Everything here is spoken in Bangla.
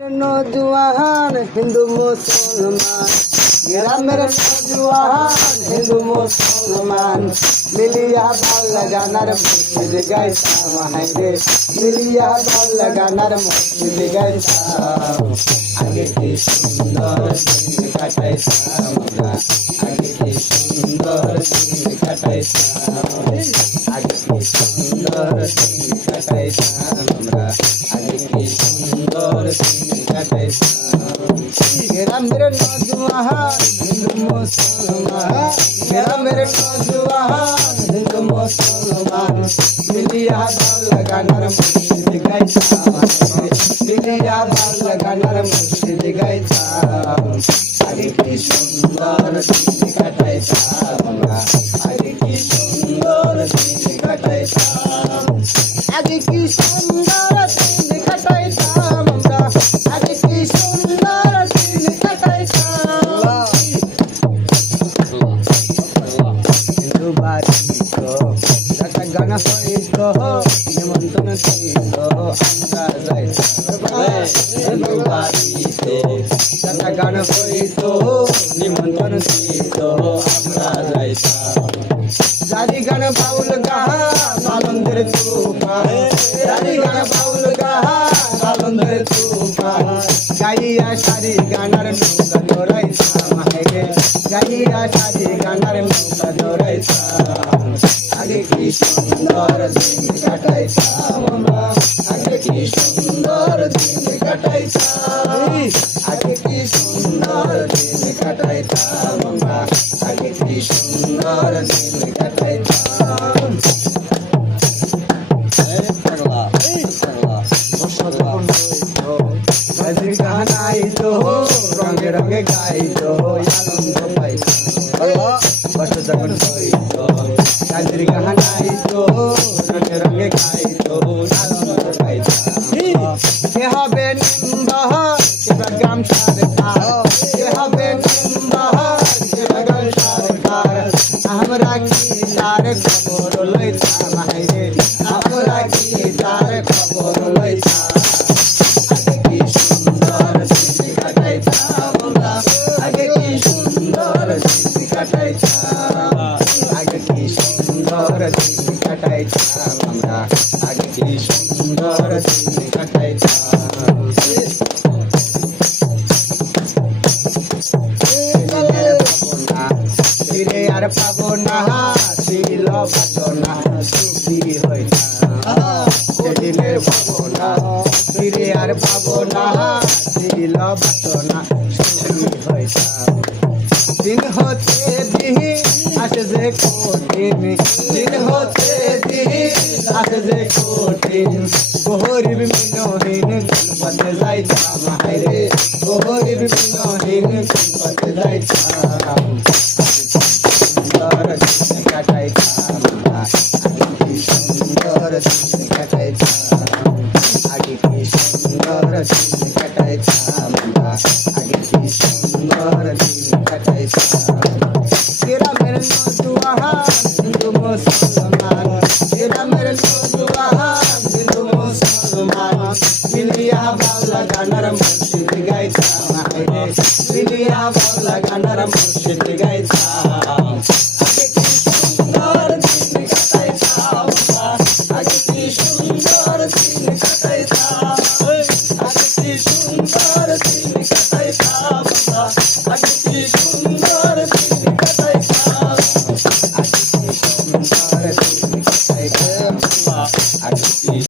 नौजवान हिंदू मुसलमान ग्रामेर नौजवान हिंदू मुसलमान मिलिया बाल गानार मस्जिद गाइता माहिरे मिलिया बाल गानार मस्जिद गाइता आगे की सुंदर दिन काटाइता हमरा आगे की सुंदर दिन काटाइता आगे की सुंदर दिन काटाइता हमरा आगे की सुंदर मेरा मेरे नौजवान हिंदू मुसलमान मेरा मेरे नौजवान हिंदू मुसलमान मिलिया बाल गानार मस्जिद गाइता मिलिया बाल गानार मस्जिद गाइता आगे की सुंदर दिन काटाइता हमरा आगे की सुंदर दिन काटाइता आगे की सुंदर दिन काटाइता आगे की सुंदर दिन काटाइता हिंदू बारिको जता गाना हইতো নিমন্ত্রণ ছিল আমরা যাইতাম হিंदू বারিতে जता गाना হইতো নিমন্ত্রণ ছিল আমরা যাইতাম জারি গান বাউল গাহা আনন্দের তুফান জারি গান বাউল গাহা আনন্দের তুফান গাইয়া সারি গানার নৌকা দৌড়াইতাম হাইরে গাইয়া সারি গানার নৌকা দৌড়াইতাম আগে কি সুন্দর দিন কাটাইতাম আমরা আগে কি সুন্দর দিন কাটাইতাম আগে কি সুন্দর দিন কাটাইতাম আমরা আগে কি সুন্দর দিন কাটাইতাম গাইতো রঙে রঙে গাইতো আনন্দ পাইতো বসত যখন হইতো কাজের গানাইতো রঙে রঙে গাইতো আনন্দ পাইতো কে হবে নিম্বাহ কে বাগাম সরকার কে হবে নিম্বাহ কে বাগাম সরকার আমরা কি তার খবর লইতাম হাইরে আমরা কি তার খবর লইতাম आगे की सुंदर दिन काटाइता आगे की सुंदर दिन काटाइता हमरा आगे की सुंदर दिन काटाइता फिरे यार पाबो ना ছিল বাসনা সুখী হইতা সেদিনের ভাবনা ফিরে আর পাবো না ছিল বাসনা সুখী হইতা দিন হতে দিন আসে যে কঠিন দিন হতে দিন আসে যে কঠিন গরিব মিনহীন পথে যাইতাম হায়রে গরিব মিনহীন পথে যাইতাম সুন্দর দিন কাটাইতাম আগে কি সুন্দর দিন কাটাইতাম আগে কি সুন্দর দিন কাটাইতাম আগে কি সুন্দর দিন কাটাইতাম গ্রামের নৌজওয়ান হিন্দু মুসলমান গ্রামের নৌজওয়ান হিন্দু মুসলমান মিলিয়া বাউল গানার মসজিদ গাইতাম হায়রে মিলিয়া বাউল গানার মসজিদ গাইতাম আগে কি সুন্দর দিন কাটাইতাম আগে কি সুন্দর দিন কাটাইতাম আগে কি সুন্দর দিন কাটাইতাম আগে কি সুন্দর দিন কাটাইতাম আগে কি সুন্দর দিন কাটাইতাম